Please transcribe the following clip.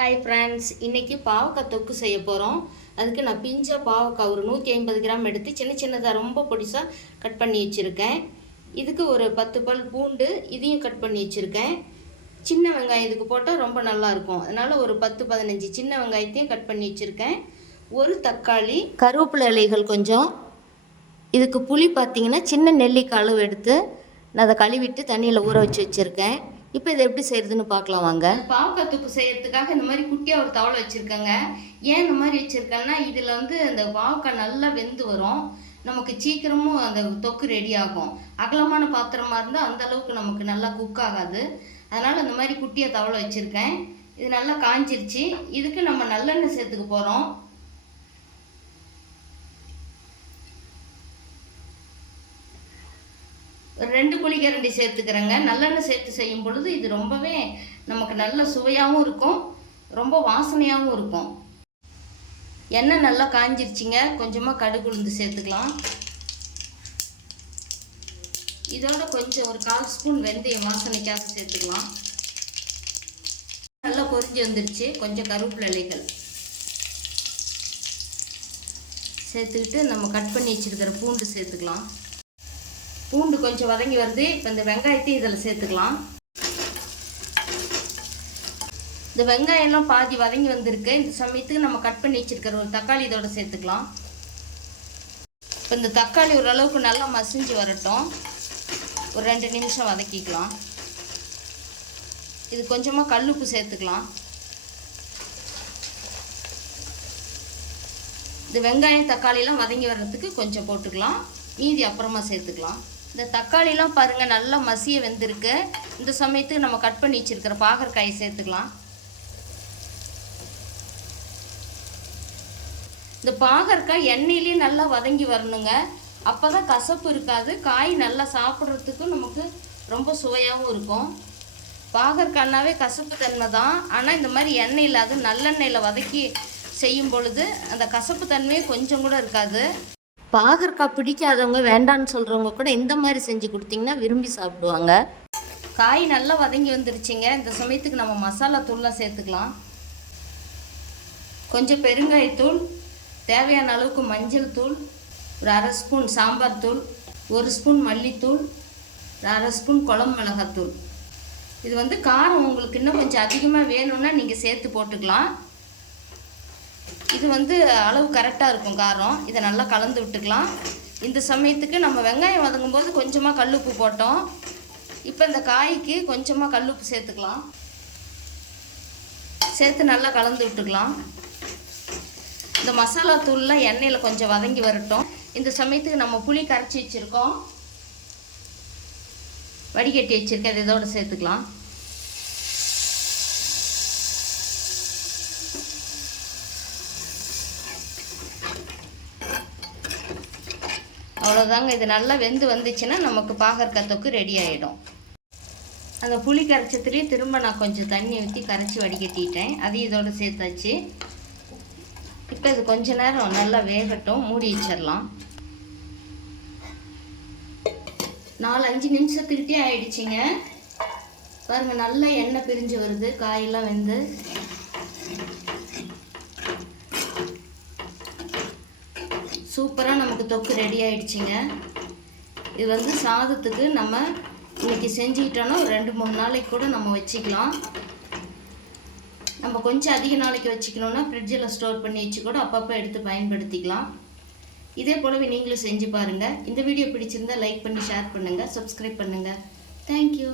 Hi friends, இன்றைக்கி பாவக்காய் தொக்கு செய்ய போகிறோம். அதுக்கு நான் பிஞ்சா பாவக்காய் ஒரு 150 கிராம் எடுத்து சின்ன சின்னதாக ரொம்ப பொடிசாக கட் பண்ணி வச்சுருக்கேன். இதுக்கு ஒரு 10 பல் பூண்டு இதையும் கட் பண்ணி வச்சுருக்கேன். சின்ன வெங்காயம் இதுக்கு போட்டால் ரொம்ப நல்லாயிருக்கும். அதனால் ஒரு 10-15 சின்ன வெங்காயத்தையும் கட் பண்ணி வச்சுருக்கேன். ஒரு தக்காளி, கருவேப்பிலை இலைகள் கொஞ்சம். இதுக்கு புளி பார்த்திங்கன்னா சின்ன நெல்லிக்காய் அளவு எடுத்து நான் அதை கழுவிட்டு தண்ணியில் ஊற வச்சு வச்சுருக்கேன். இப்போ இதை எப்படி செய்கிறதுன்னு பார்க்கலாம் வாங்க. பாவக்காய் தொக்கு செய்கிறதுக்காக இந்த மாதிரி குட்டியாக ஒரு தவளை வச்சுருக்கேங்க. ஏன் இந்த மாதிரி வச்சுருக்கேன்னா, இதில் அந்த பாவக்காய் நல்லா வெந்து வரும், நமக்கு சீக்கிரமும் அந்த தொக்கு ரெடி ஆகும். அகலமான பாத்திரமாக இருந்தால் அந்த அளவுக்கு நமக்கு நல்லா குக் ஆகாது. அதனால் இந்த மாதிரி குட்டியாக தவளை வச்சுருக்கேன். இது நல்லா காஞ்சிருச்சு. இதுக்கு நம்ம நல்லெண்ணெய் சேர்த்துக்க போகிறோம். ஒரு 2 குழிக்கரண்டி சேர்த்துக்கிறேங்க. நல்லெண்ணெய் சேர்த்து செய்யும் பொழுது இது ரொம்பவே நமக்கு நல்ல சுவையாகவும் இருக்கும், ரொம்ப வாசனையாகவும் இருக்கும். எண்ணெய் நல்லா காஞ்சிருச்சிங்க. கொஞ்சமாக கடுகு உளுந்து சேர்த்துக்கலாம். இதோட கொஞ்சம் ஒரு 1/4 ஸ்பூன் வெந்தயம் வாசனைக்காக சேர்த்துக்கலாம். நல்லா பொரிஞ்சு வந்துருச்சு. கொஞ்சம் கருவேப்பிலை இலைகள் சேர்த்துக்கிட்டு நம்ம கட் பண்ணி வச்சுருக்கிற பூண்டு சேர்த்துக்கலாம். பூண்டு கொஞ்சம் வதங்கி வருது. இப்போ இந்த வெங்காயத்தையும் இதில் சேர்த்துக்கலாம். இந்த வெங்காயம்லாம் பாதி வதங்கி வந்திருக்கு. இந்த சமயத்துக்கு நம்ம கட் பண்ணி வச்சுருக்கிற ஒரு தக்காளி இதோட சேர்த்துக்கலாம். இப்போ இந்த தக்காளி ஓரளவுக்கு நல்லா மசிஞ்சு வரட்டும். ஒரு 2 நிமிஷம் வதக்கிக்கலாம். இது கொஞ்சமாக கல்லுப்பு சேர்த்துக்கலாம். இந்த வெங்காயம் தக்காளிலாம் வதங்கி வர்றதுக்கு கொஞ்சம் போட்டுக்கலாம். மீதி அப்புறமா சேர்த்துக்கலாம். இந்த தக்காளிலாம் பாருங்கள் நல்லா மசிய வெந்திருக்கு. இந்த சமயத்துக்கு நம்ம கட் பண்ணி வச்சுருக்கிற பாகற்காயை சேர்த்துக்கலாம். இந்த பாகற்காய் எண்ணெயிலே நல்லா வதங்கி வரணுங்க. அப்போ தான் கசப்பு இருக்காது. காய் நல்லா சாப்பிட்றதுக்கும் நமக்கு ரொம்ப சுவையாகவும் இருக்கும். பாகற்காய்னாவே கசப்பு தன்மை தான். ஆனால் இந்த மாதிரி எண்ணெயில் அது நல்லெண்ணெயில் வதக்கி செய்யும் பொழுது அந்த கசப்பு தன்மையே கொஞ்சம் கூட இருக்காது. பாகற்காய் பிடிக்காதவங்க, வேண்டான்னு சொல்கிறவங்க கூட இந்த மாதிரி செஞ்சு கொடுத்தீங்கன்னா விரும்பி சாப்பிடுவாங்க. காய் நல்லா வதங்கி வந்துருச்சுங்க. இந்த சமயத்துக்கு நம்ம மசாலா தூள்லாம் சேர்த்துக்கலாம். கொஞ்சம் பெருங்காயத்தூள், தேவையான அளவுக்கு மஞ்சள் தூள், ஒரு 1/2 ஸ்பூன் சாம்பார் தூள், 1 ஸ்பூன் மல்லித்தூள், 1/2 ஸ்பூன் குழம்பு மிளகாத்தூள். இது காரம் உங்களுக்கு இன்னும் கொஞ்சம் அதிகமாக வேணும்னா நீங்கள் சேர்த்து போட்டுக்கலாம். இது அளவு கரெக்டாக இருக்கும் காரம். இதை நல்லா கலந்து விட்டுக்கலாம். இந்த சமயத்துக்கு நம்ம வெங்காயம் வதங்கும்போது கொஞ்சமாக கல்லுப்பு போட்டோம். இப்போ இந்த காய்க்கு கொஞ்சமாக கல்லுப்பு சேர்த்துக்கலாம். சேர்த்து நல்லா கலந்து விட்டுக்கலாம். இந்த மசாலா தூள்லாம் எண்ணெயில் கொஞ்சம் வதங்கி வரட்டும். இந்த சமயத்துக்கு நம்ம புளி கரைச்சி வச்சுருக்கோம், வடிகட்டி வச்சுருக்கேன். அதை இதோடு சேர்த்துக்கலாம். அவ்வளோதாங்க. இது நல்லா வெந்து வந்துச்சுன்னா நமக்கு பாகற்காய் தொக்கு ரெடி ஆகிடும். அந்த புளி கரைச்சத்துலேயே திரும்ப நான் கொஞ்சம் தண்ணி ஊற்றி கரைச்சி வடிகட்டிட்டேன். அதையும் இதோடு சேர்த்தாச்சு. இப்போ இது கொஞ்ச நேரம் நல்லா வேகட்டும். மூடி வச்சிடலாம். 4-5 நிமிஷத்துக்கிட்டே ஆயிடுச்சுங்க. பாருங்கள் நல்லா எண்ணெய் பிரிஞ்சு வருது. காயெல்லாம் வெந்து சூப்பராக நமக்கு தொக்கு ரெடி ஆகிடுச்சிங்க. இது சாதத்துக்கு நம்ம இன்றைக்கி செஞ்சுக்கிட்டோன்னா ஒரு 2-3 நாளைக்கு கூட நம்ம வச்சுக்கலாம். நம்ம கொஞ்சம் அதிக நாளைக்கு வச்சுக்கணுன்னா ஃப்ரிட்ஜில் ஸ்டோர் பண்ணி வச்சு கூட அப்பப்போ எடுத்து பயன்படுத்திக்கலாம். இதே போலவே நீங்களும் செஞ்சு பாருங்கள். இந்த வீடியோ பிடிச்சிருந்தால் லைக் பண்ணி ஷேர் பண்ணுங்கள், சப்ஸ்கிரைப் பண்ணுங்கள். தேங்க்யூ.